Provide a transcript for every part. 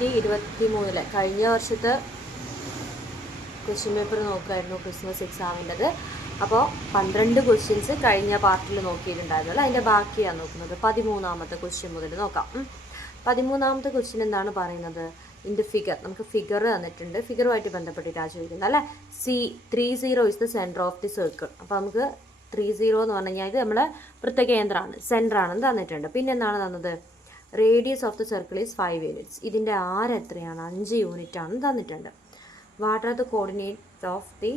2023 കഴിഞ്ഞ വർഷത്തെ question paper നോക്കുമായിരുന്നു Christmas എക്സാമിൻ്റെത്. അപ്പോൾ 12 ക്വസ്റ്റ്യൻസ് കഴിഞ്ഞ പാർട്ടിൽ നോക്കിയിട്ടുണ്ടായിരുന്നല്ലോ, അതിൻ്റെ ബാക്കിയാണ് നോക്കുന്നത്. 13ാമത്തെ ക്വസ്റ്റ്യൻ മുതൽ നോക്കാം. 13ാമത്തെ ക്വസ്റ്റ്യൻ എന്താണ് പറയുന്നത്? ഇൻ ദ ഫിഗർ, നമുക്ക് ഫിഗർ തന്നിട്ടുണ്ട്, ഫിഗറുമായിട്ട് ബന്ധപ്പെട്ടിട്ടാണ് ചോദിക്കുന്നത് അല്ലേ. C30 is the centre of the circle. അപ്പോൾ നമുക്ക് 30 എന്ന് പറഞ്ഞു കഴിഞ്ഞാൽ ഇത് നമ്മളെ വൃത്തകേന്ദ്രമാണ്, സെൻറ്ററാണെന്ന് തന്നിട്ടുണ്ട്. പിന്നെ എന്താണ് തന്നത്? Radius of the circle is 5 units. ഇതിൻ്റെ ആരം എത്രയാണ്? 5 യൂണിറ്റ് ആണെന്ന് തന്നിട്ടുണ്ട്. What are the coordinates of the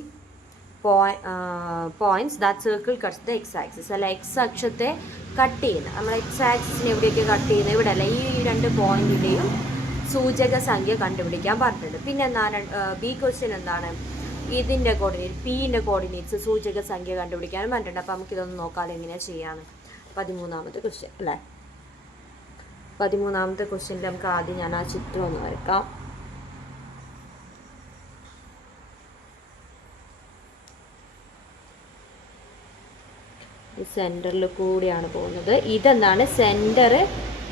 points that circle cuts the X axis. അല്ല, എക്സ് അക്ഷത്തെ കട്ട് ചെയ്യുന്നത്, നമ്മൾ എക്സ് ആക്സിസിനെ എവിടെയൊക്കെ കട്ട് ചെയ്യുന്നത്? ഇവിടെ അല്ല, ഈ 2 പോയിന്റിൻ്റെയും സൂചക സംഖ്യ കണ്ടുപിടിക്കാൻ പറഞ്ഞിട്ടുണ്ട്. പിന്നെ എന്താണ് ബി ക്വസ്റ്റ്യൻ എന്താണ്? ഇതിൻ്റെ കോർഡിനേറ്റ്, പിൻ്റെ കോർഡിനേറ്റ്സ് സൂചക സംഖ്യ കണ്ടുപിടിക്കാനും പറഞ്ഞിട്ടുണ്ട്. അപ്പോൾ നമുക്കിതൊന്ന് നോക്കാതെ എങ്ങനെയാണ് ചെയ്യാമെന്ന്. 13ാമത്തെ ക്വസ്റ്റ്യൻ അല്ലേ. 13ാമത്തെ ക്വസ്റ്റ്യനിൽ നമുക്ക് ആദ്യം ഞാൻ ആ ചിത്രം ഒന്ന് വരക്കാം. സെൻറ്ററിൽ കൂടിയാണ് പോകുന്നത്. ഇതെന്താണ്? സെൻറ്റർ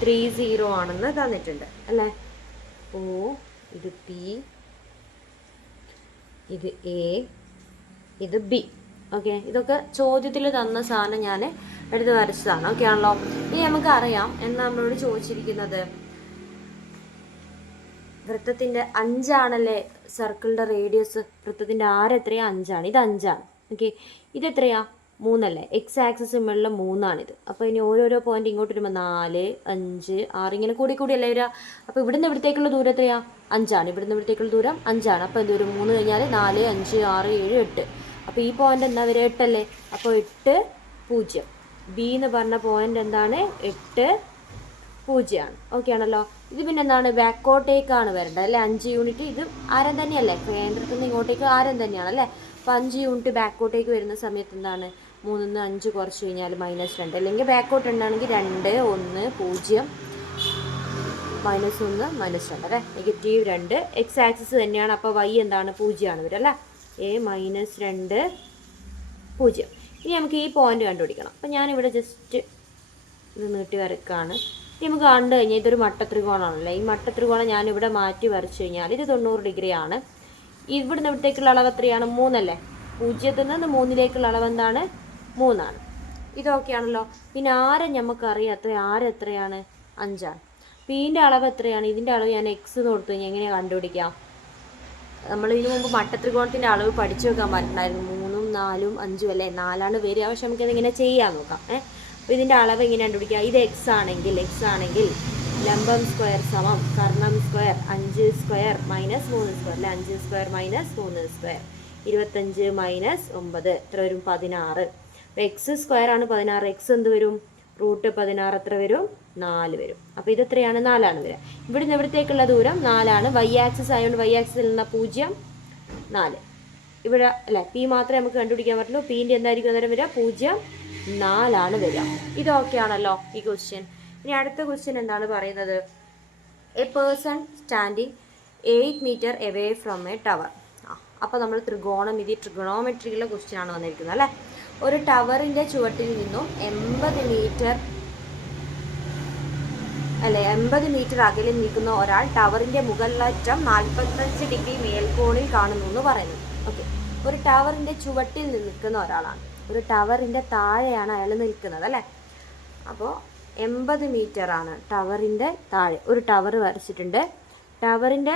30 ആണെന്ന് തന്നിട്ടുണ്ട് അല്ലേ. ഓ, ഇത് പി, ഇത് എ, ഇത് ബി. ഓക്കെ, ഇതൊക്കെ ചോദ്യത്തിൽ തന്ന സാധനം ഞാൻ എടുത്ത് വരച്ചതാണ്. ഓക്കെ ആണല്ലോ. ഇനി നമുക്കറിയാം എന്ന് നമ്മളോട് ചോദിച്ചിരിക്കുന്നത് വൃത്തത്തിൻ്റെ 5 ആണല്ലേ സർക്കിളിൻ്റെ റേഡിയസ്. വൃത്തത്തിൻ്റെ ആരം എത്രയാ? 5 ആണ്. ഇത് 5 ആണ്. ഓക്കെ, ഇതെത്രയാ? 3 അല്ലേ. എക്സ് ആക്സിസുമുള്ള 3ആണിത്. അപ്പോൾ ഇനി ഓരോരോ പോയിന്റ് ഇങ്ങോട്ട് വരുമ്പോൾ 4, 5, 6 ഇങ്ങനെ കൂടിയല്ലേ വരിക. അപ്പോൾ ഇവിടുന്ന് ഇവിടത്തേക്കുള്ള ദൂരം എത്രയാ? 5 ആണ്. ഇവിടുന്ന് ഇവിടത്തേക്കുള്ള ദൂരം 5 ആണ്. അപ്പോൾ എന്തൊരു 3 കഴിഞ്ഞാൽ 4, 5, 6, 7, 8. അപ്പോൾ ഈ പോയിന്റ് എന്താ വരിക? 8 അല്ലേ. അപ്പോൾ 8, 0. ബി എന്ന് പറഞ്ഞ പോയിന്റ് എന്താണ്? 8, 0 ആണ്. ഓക്കെ ആണല്ലോ. ഇത് പിന്നെ എന്താണ്? ബാക്കോട്ടേക്കാണ് വരേണ്ടത് അല്ലേ. 5 യൂണിറ്റ്. ഇത് ആരം തന്നെയല്ലേ, കേന്ദ്രത്തിൽ നിന്ന് ഇങ്ങോട്ടേക്ക് ആരം തന്നെയാണ് അല്ലേ. അപ്പോൾ 5 യൂണിറ്റ് ബാക്കോട്ടേക്ക് വരുന്ന സമയത്ത് എന്താണ്? 3ന്ന് 5 കുറച്ച് കഴിഞ്ഞാൽ -2. അല്ലെങ്കിൽ ബാക്കോട്ട് ഉണ്ടാണെങ്കിൽ 2, 1, 0, -1, -2 അല്ലേ. -2. എക്സ് ആക്സിസ് തന്നെയാണ്. അപ്പോൾ y എന്താണ്? 0 ആണ് വരിക അല്ലേ. A -2, 0. ഇനി നമുക്ക് ഈ പോയിന്റ് കണ്ടുപിടിക്കണം. അപ്പോൾ ഞാനിവിടെ ജസ്റ്റ് ഇത് നീട്ടി വരക്കാണ്. ഇനി നമുക്ക് കണ്ടു കഴിഞ്ഞാൽ ഇതൊരു മട്ടത്രികോണമാണല്ലേ. ഈ മട്ടത്രികോണം ഞാനിവിടെ മാറ്റി വരച്ചു കഴിഞ്ഞാൽ ഇത് 90 ഡിഗ്രി ആണ്. ഇവിടുന്ന് ഇവിടത്തേക്കുള്ള അളവ് എത്രയാണ്? 3 അല്ലേ. 0ത്തിൽ നിന്ന് 3ലേക്കുള്ള അളവ് എന്താണ്? 3 ആണ്. ഇതൊക്കെയാണല്ലോ. പിന്നെ ആരം നമുക്കറിയാം ആരം എത്രയാണ്? 5 ആണ്. പീൻ്റെ അളവ് എത്രയാണ്? ഇതിൻ്റെ അളവ് ഞാൻ എക്സ് എന്ന് കൊടുത്തു കഴിഞ്ഞാൽ എങ്ങനെയാണ് കണ്ടുപിടിക്കാം? നമ്മൾ ഇതിനു മുമ്പ് മട്ടത്രികോണത്തിൻ്റെ അളവ് പഠിച്ചു വെക്കാൻ പറഞ്ഞിട്ടുണ്ടായിരുന്നു. 3ഉം 4ഉം 5ഉം അല്ലേ. 4ആണ് വരിക. പക്ഷെ നമുക്കത് ഇങ്ങനെ ചെയ്യാൻ നോക്കാം. അപ്പോൾ ഇതിൻ്റെ അളവ് എങ്ങനെ കണ്ടുപിടിക്കുക? ഇത് എക്സ് ആണെങ്കിൽ ലംബം സ്ക്വയർ സമം കർണം സ്ക്വയർ 5 സ്ക്വയർ -3 സ്ക്വയർ അല്ലേ. 5 സ്ക്വയർ -3 സ്ക്വയർ 25 -9 എത്ര വരും? 16. അപ്പോൾ എക്സ് സ്ക്വയർ ആണ് 16. എക്സ് എന്ത് വരും? √16 എത്ര വരും? 4 വരും. അപ്പോൾ ഇതെത്രയാണ്? 4 ആണ് വരിക. ഇവിടുന്ന് ഇവിടത്തേക്കുള്ള ദൂരം 4 ആണ്. വൈ ആക്സിസ് ആയതുകൊണ്ട് വൈ ആക്സിസിൽ നിന്ന് 0, 4 ഇവിടെ അല്ലേ. പി മാത്രമേ നമുക്ക് കണ്ടുപിടിക്കാൻ പറ്റുള്ളൂ. പീൻ്റെ എന്തായിരിക്കും അന്നേരം വരിക? 0, 4 ആണ് വരിക. ഇതൊക്കെയാണല്ലോ ഈ ക്വസ്റ്റ്യൻ. ഇനി അടുത്ത ക്വസ്റ്റ്യൻ എന്താണ് പറയുന്നത്? A person standing 8 metre away from a tower. അപ്പോൾ നമ്മൾ ട്രിഗണോമെട്രിയിലെ ക്വസ്റ്റ്യൻ ആണ് വന്നിരിക്കുന്നത് അല്ലേ. ഒരു ടവറിൻ്റെ ചുവട്ടിൽ നിന്നും 80 മീറ്റർ അകലെ നിൽക്കുന്ന ഒരാൾ ടവറിൻ്റെ മുകളിലറ്റം 45 ഡിഗ്രി മേൽക്കോണിൽ കാണുന്നു എന്ന് പറയുന്നു. ഓക്കെ, ഒരു ടവറിൻ്റെ ചുവട്ടിൽ നിൽക്കുന്ന ഒരാളാണ്. ഒരു ടവറിൻ്റെ താഴെയാണ് അയാൾ നിൽക്കുന്നത് അല്ലേ. അപ്പോൾ 80 മീറ്റർ ആണ് ടവറിൻ്റെ താഴെ. ഒരു ടവർ വരച്ചിട്ടുണ്ട്. ടവറിൻ്റെ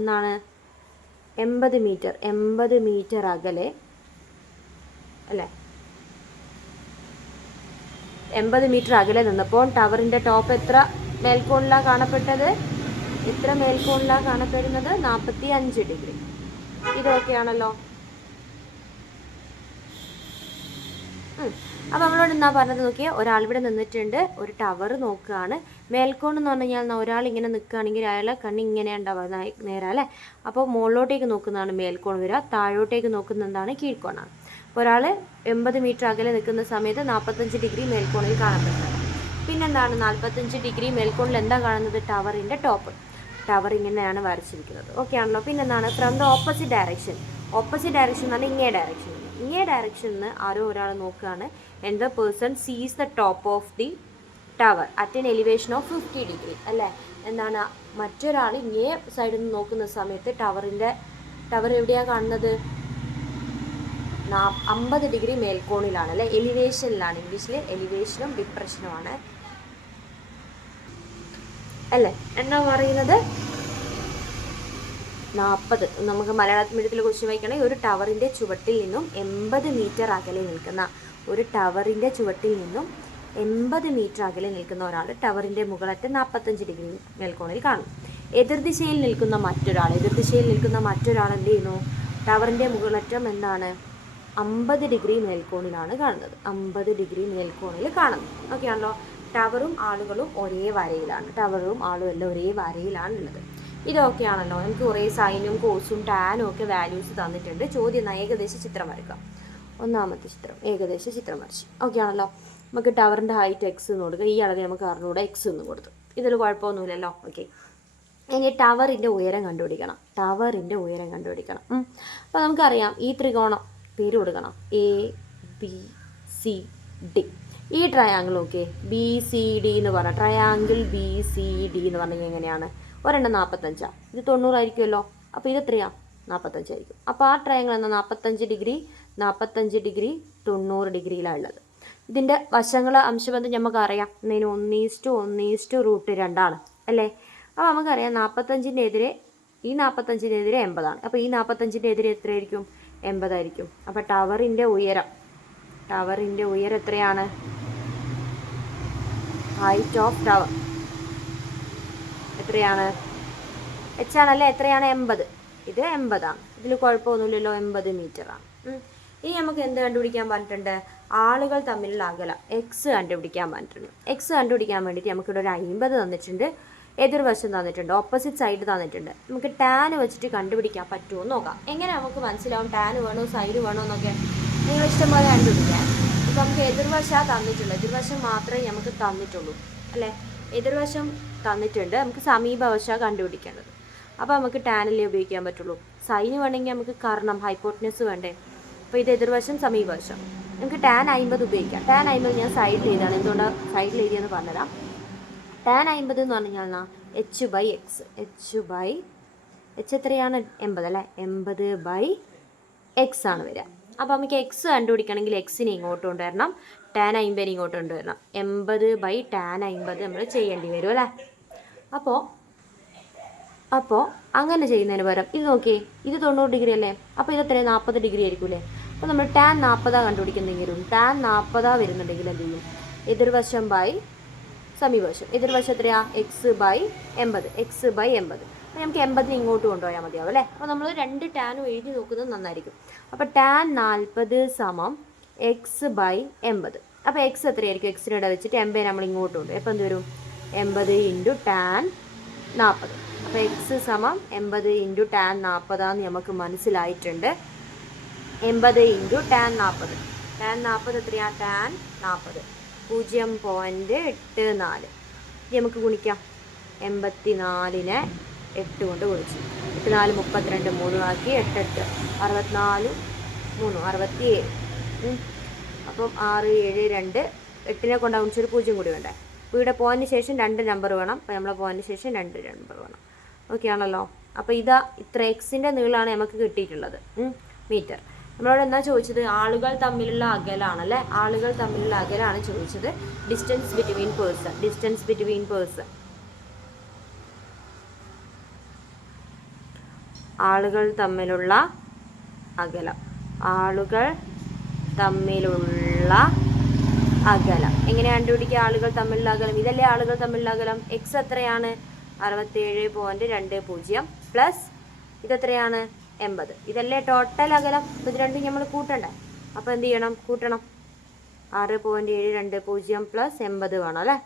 എന്താണ്? 80 മീറ്റർ അകലെ അല്ലേ. 80 മീറ്റർ അകലെ നിന്നപ്പോൾ ടവറിൻ്റെ ടോപ്പ് എത്ര മേൽക്കോണിലാണ് കാണപ്പെട്ടത്? എത്ര മേൽക്കോണിലാണ് കാണപ്പെടുന്നത്? 45 ഡിഗ്രി. ഇതൊക്കെയാണല്ലോ. അപ്പോൾ നമ്മളോട് എന്നാ പറഞ്ഞത് നോക്കിയാൽ, ഒരാളിവിടെ നിന്നിട്ടുണ്ട്, ഒരു ടവർ നോക്കുകയാണ്. മേൽക്കോൺ എന്ന് പറഞ്ഞു കഴിഞ്ഞാൽ ഒരാൾ ഇങ്ങനെ നിൽക്കുകയാണെങ്കിൽ അയാളെ കണ്ണ് ഇങ്ങനെ ഉണ്ടാവുക നേരെ അല്ലേ. അപ്പോൾ മുകളിലോട്ടേക്ക് നോക്കുന്നതാണ് മേൽക്കോൺ വരിക, താഴോട്ടേക്ക് നോക്കുന്നതാണ് കീഴ്ക്കോണാണ്. അപ്പോൾ ഒരാൾ 80 മീറ്റർ അകലെ നിൽക്കുന്ന സമയത്ത് 45 ഡിഗ്രി മേൽക്കോണിൽ കാണപ്പെടുന്നത്. പിന്നെന്താണ്? 45 ഡിഗ്രി മേൽക്കോണിൽ എന്താ കാണുന്നത്? ടവറിൻ്റെ ടോപ്പ്. ടവർ ഇങ്ങനെയാണ് വരച്ചിരിക്കുന്നത്. ഓക്കെ ആണല്ലോ. പിന്നെന്താണ്? ഫ്രം ദ ഓപ്പോസിറ്റ് ഡയറക്ഷൻ എന്ന് പറഞ്ഞാൽ ഇങ്ങേ ഡയറക്ഷനിൽ നിന്ന് ആരോ ഒരാൾ നോക്കുകയാണ്. ആൻഡ് ദ പേഴ്സൺ സീസ് the top of the tower at an elevation of 50 degree അല്ലേ. എന്താണ്, മറ്റൊരാൾ ഇങ്ങേ സൈഡിൽ നിന്ന് നോക്കുന്ന സമയത്ത് ടവർ എവിടെയാണ് കാണുന്നത്? 50 ഡിഗ്രി മേൽക്കോണിലാണ് അല്ലേ, എലിവേഷനിലാണ്. ഇംഗ്ലീഷിൽ എലിവേഷനും ഡിപ്രഷനുമാണ് അല്ലേ. എന്താ പറയുന്നത്? 40. നമുക്ക് മലയാള മീഡിയത്തിൽ ക്വസ്റ്റ്യൻ വായിക്കണമെങ്കിൽ ഒരു ടവറിൻ്റെ ചുവട്ടിൽ നിന്നും 80 മീറ്റർ അകലെ നിൽക്കുന്ന ഒരാൾ ടവറിൻ്റെ മുകളറ്റം 45 ഡിഗ്രി മേൽക്കോണിൽ കാണും. എതിർദിശയിൽ നിൽക്കുന്ന മറ്റൊരാൾ എന്ത് ചെയ്യുന്നു? ടവറിൻ്റെ മുകളറ്റം എന്താണ്? 50 ഡിഗ്രി മേൽക്കോണിലാണ് കാണുന്നത്. 50 ഡിഗ്രി മേൽക്കോണിൽ കാണുന്നു. ഓക്കെ ആണല്ലോ. ടവറും ആളുകളും ഒരേ വരയിലാണ് ഉള്ളത്. ഇതൊക്കെയാണല്ലോ. നമുക്ക് കുറേ സൈനും കോസും ടാനും ഒക്കെ വാല്യൂസ് തന്നിട്ടുണ്ട്. ചോദ്യം ഏകദേശ ചിത്രം വരയ്ക്കാം. ഒന്നാമത്തെ ചിത്രം ഏകദേശ ചിത്രം വരച്ച്. ഓക്കെ ആണല്ലോ. നമുക്ക് ടവറിൻ്റെ ഹൈറ്റ് എക്സ് എന്ന് കൊടുക്കുക. ഈ അളവ് നമുക്ക് അറിഞ്ഞൂടെ, എക്സ് എന്ന് കൊടുത്തു. ഇതിൽ കുഴപ്പമൊന്നുമില്ലല്ലോ. ഓക്കെ, ഇനി ടവറിൻ്റെ ഉയരം കണ്ടുപിടിക്കണം. അപ്പോൾ നമുക്കറിയാം ഈ ത്രികോണം പേര് കൊടുക്കണം. ABCD. ഈ ട്രയാങ്കിൾ ഓക്കെ, BCD എന്ന് പറഞ്ഞാൽ ട്രയാങ്കിൾ BCD എന്ന് പറഞ്ഞാൽ എങ്ങനെയാണ്? ഒരെണ്ണം 45, ഇത് 90 ആയിരിക്കുമല്ലോ. അപ്പോൾ ഇത് എത്രയാണ്? 45 ആയിരിക്കും. അപ്പോൾ ആ ട്രയാങ്കിൾ എന്നാൽ 45 ഡിഗ്രി 90 ഡിഗ്രിയിലാണ് ഉള്ളത്. ഇതിൻ്റെ വശങ്ങൾ അംശബന്ധം നമുക്കറിയാം. എന്നതിന് 1:1/√2 അല്ലേ. അപ്പോൾ നമുക്കറിയാം 45ൻ്റെ എതിരെ ഈ 45ൻ്റെ എതിരെ 80 അപ്പോൾ ഈ 45ൻ്റെ എതിരെ എത്രയായിരിക്കും? 80 ആയിരിക്കും. അപ്പോൾ ടവറിൻ്റെ ഉയരം എത്രയാണ്? ഹൈറ്റ് ഓഫ് ടവർ എത്രയാണ്? എച്ച് ആണല്ലേ. എത്രയാണ്? 80. ഇത് 80 ആണ്. ഇതിൽ കുഴപ്പമൊന്നുമില്ലല്ലോ. 80 മീറ്ററാണ്. ഇനി നമുക്ക് എന്ത് കണ്ടുപിടിക്കാൻ പറഞ്ഞിട്ടുണ്ട്? ആളുകൾ തമ്മിലുള്ള അകലം എക്സ് കണ്ടുപിടിക്കാൻ പറഞ്ഞിട്ടുണ്ട്. എക്സ് കണ്ടുപിടിക്കാൻ വേണ്ടിയിട്ട് നമുക്കിവിടെ ഒരു 50 തന്നിട്ടുണ്ട്, എതിർവശം തന്നിട്ടുണ്ട്, ഓപ്പോസിറ്റ് സൈഡ് തന്നിട്ടുണ്ട്. നമുക്ക് ടാൻ വെച്ചിട്ട് കണ്ടുപിടിക്കാൻ പറ്റുമോ എന്ന് നോക്കാം. എങ്ങനെ നമുക്ക് മനസ്സിലാവും ടാൻ വേണോ സൈഡ് വേണോ എന്നൊക്കെ? നിങ്ങൾ ഇഷ്ടംപോലെ കണ്ടുപിടിക്കാം. ഇപ്പം നമുക്ക് എതിർവശം തന്നിട്ടുള്ളൂ, എതിർവശം മാത്രമേ നമുക്ക് തന്നിട്ടുള്ളൂ അല്ലേ. എതിർവശം തന്നിട്ടുണ്ട്, നമുക്ക് സമീപവശം കണ്ടുപിടിക്കേണ്ടത്. അപ്പോൾ നമുക്ക് ടാനല്ലേ ഉപയോഗിക്കാൻ പറ്റുള്ളൂ. സൈന് വേണമെങ്കിൽ നമുക്ക് കർണം ഹൈപ്പോട്ടനസ് വേണ്ടേ. അപ്പോൾ ഇത് എതിർവശം സമീപവശം. നമുക്ക് ടാൻ 50 ഉപയോഗിക്കാം. ടാൻ 50 ഞാൻ സൈഡിൽ എഴുതാണ്. എന്തുകൊണ്ടാണ് സൈഡിൽ എഴുതിയെന്ന് പറഞ്ഞുതരാം. ടാൻ 50 എന്ന് പറഞ്ഞു കഴിഞ്ഞാൽ എച്ച് എത്രയാണ്? 80 അല്ലേ. 80/x ആണ് വരിക. അപ്പോൾ നമുക്ക് എക്സ് കണ്ടുപിടിക്കണമെങ്കിൽ എക്സിനെ ഇങ്ങോട്ട് കൊണ്ടുവരണം, ടാൻ 50 ഇങ്ങോട്ട് കൊണ്ടുവരണം. 80/tan 50 നമ്മൾ ചെയ്യേണ്ടി വരും അല്ലേ. അപ്പോൾ അങ്ങനെ ചെയ്യുന്നതിന് പകരം ഇത് നോക്കിയേ, ഇത് 90 ഡിഗ്രി അല്ലേ. അപ്പോൾ ഇത് എത്രയാണ്? 40 ഡിഗ്രി ആയിരിക്കും അല്ലേ. അപ്പോൾ നമ്മൾ ടാൻ 40 കണ്ടുപിടിക്കുന്നെങ്കിലും ടാൻ 40 വരുന്നുണ്ടെങ്കിൽ എന്ത് ചെയ്യും? എതിർവശം ബൈ സമീപവശം. എതിർവശം എത്രയാണ്? x/80. അപ്പോൾ നമുക്ക് 80 ഇങ്ങോട്ട് കൊണ്ടുപോയാൽ മതിയാവും അല്ലേ. അപ്പോൾ നമ്മൾ 2 ടാനും എഴുതി നോക്കുന്നത് നന്നായിരിക്കും. അപ്പോൾ ടാൻ 40 = x/80. അപ്പോൾ എക്സ് എത്രയായിരിക്കും? എക്സിന് ഇട വെച്ചിട്ട് 80 നമ്മൾ ഇങ്ങോട്ട് കൊണ്ടുപോയി. അപ്പോൾ എന്ത് വരും? 80 × ടാൻ 40. അപ്പോൾ എക്സ് = 80 × ടാൻ 40 നമുക്ക് മനസ്സിലായിട്ടുണ്ട്. 80 × ടാൻ 40. ടാൻ 40 എത്രയാണ്? ടാൻ 40 0.84. ഇത് നമുക്ക് ഗുണിക്കാം. 84നെ 8 കൊണ്ട് ഗുണിച്ചു. 8 4 32 3 ആക്കി 8 8 64 3 67. അപ്പം 6 7 2 8നെ കൊണ്ട് ഗുണിച്ചൊരു 0 കൂടി വേണ്ടേ. അപ്പോൾ ഇവിടെ പോയിന് ശേഷം 2 നമ്പർ വേണം. അപ്പോൾ നമ്മളെ പോയിന് ശേഷം 2 നമ്പർ വേണം. ഓക്കെ ആണല്ലോ. അപ്പോൾ ഇതാ ഇത്ര എക്സിൻ്റെ നീളമാണ് നമുക്ക് കിട്ടിയിട്ടുള്ളത് മീറ്റർ. നമ്മളോട് എന്താ ചോദിച്ചത്? ആളുകൾ തമ്മിലുള്ള അകലാണല്ലേ. ആളുകൾ തമ്മിലുള്ള അകലാണ് ചോദിച്ചത്. Distance between person. ആളുകൾ തമ്മിലുള്ള അകലം. എങ്ങനെ കണ്ടുപിടിക്കുക ആളുകൾ തമ്മിലുള്ള അകലം? ഇതല്ലേ ആളുകൾ തമ്മിലുള്ള അകലം. എക്സ് എത്രയാണ്? 67.20 പ്ലസ് ഇതെത്രയാണ്? 80. ഇതല്ലേ ടോട്ടൽ അകലം. ഇത് രണ്ടും നമ്മൾ കൂട്ടണ്ടേ. അപ്പോൾ എന്ത് ചെയ്യണം? കൂട്ടണം. 6.720 പ്ലസ് 80 വേണം അല്ലേ.